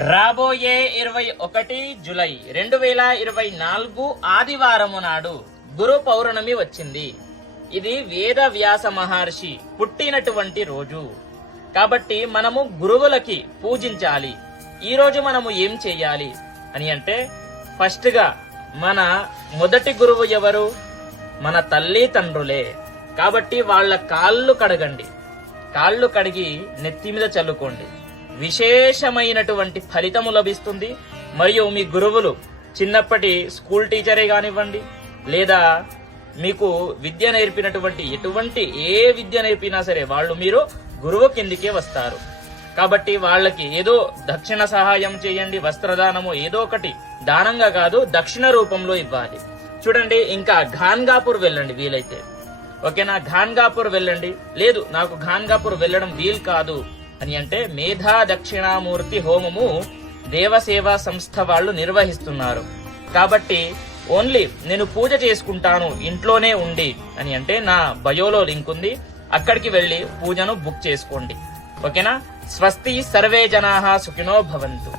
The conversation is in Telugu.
రాబోయే 21 జూలై 2024 ఆదివారము నాడు గురు పౌర్ణమి వచ్చింది. ఇది వేద వ్యాస మహర్షి పుట్టినటువంటి రోజు. కాబట్టి మనము గురువులకి పూజించాలి. ఈ రోజు మనము ఏం చెయ్యాలి అని అంటే, ఫస్ట్ గా మన మొదటి గురువు ఎవరు? మన తల్లి తండ్రులే. కాబట్టి వాళ్ళ కాళ్ళు కడగండి. కాళ్ళు కడిగి నెత్తి మీద చల్లుకోండి. విశేషమైనటువంటి ఫలితము లభిస్తుంది. మరియు మీ గురువులు చిన్నప్పటి స్కూల్ టీచరే కానివ్వండి, లేదా మీకు విద్య నేర్పినటువంటి ఎటువంటి ఏ విద్య నేర్పినా సరే వాళ్ళు మీరు గురువు కిందికే వస్తారు. కాబట్టి వాళ్ళకి ఏదో దక్షిణ సహాయం చేయండి, వస్త్రదానము ఏదో ఒకటి, దానంగా కాదు దక్షిణ రూపంలో ఇవ్వాలి. చూడండి, ఇంకా ఘాన్గాపూర్ వెళ్ళండి వీలైతే. ఓకేనా? ఘాన్గాపూర్ వెళ్ళండి. లేదు నాకు ఘాన్గాపూర్ వెళ్ళడం వీలు కాదు అని అంటే, మేధా దక్షిణామూర్తి హోమము దేవసేవా సంస్థ వాళ్ళు నిర్వహిస్తున్నారు. కాబట్టి ఓన్లీ నేను పూజ చేసుకుంటాను ఇంట్లోనే ఉండి అని అంటే, నా బయోలో లింక్ ఉంది, అక్కడికి వెళ్లి పూజను బుక్ చేసుకోండి. ఓకేనా? స్వస్తి, సర్వే జనాః సుఖినో భవంతు.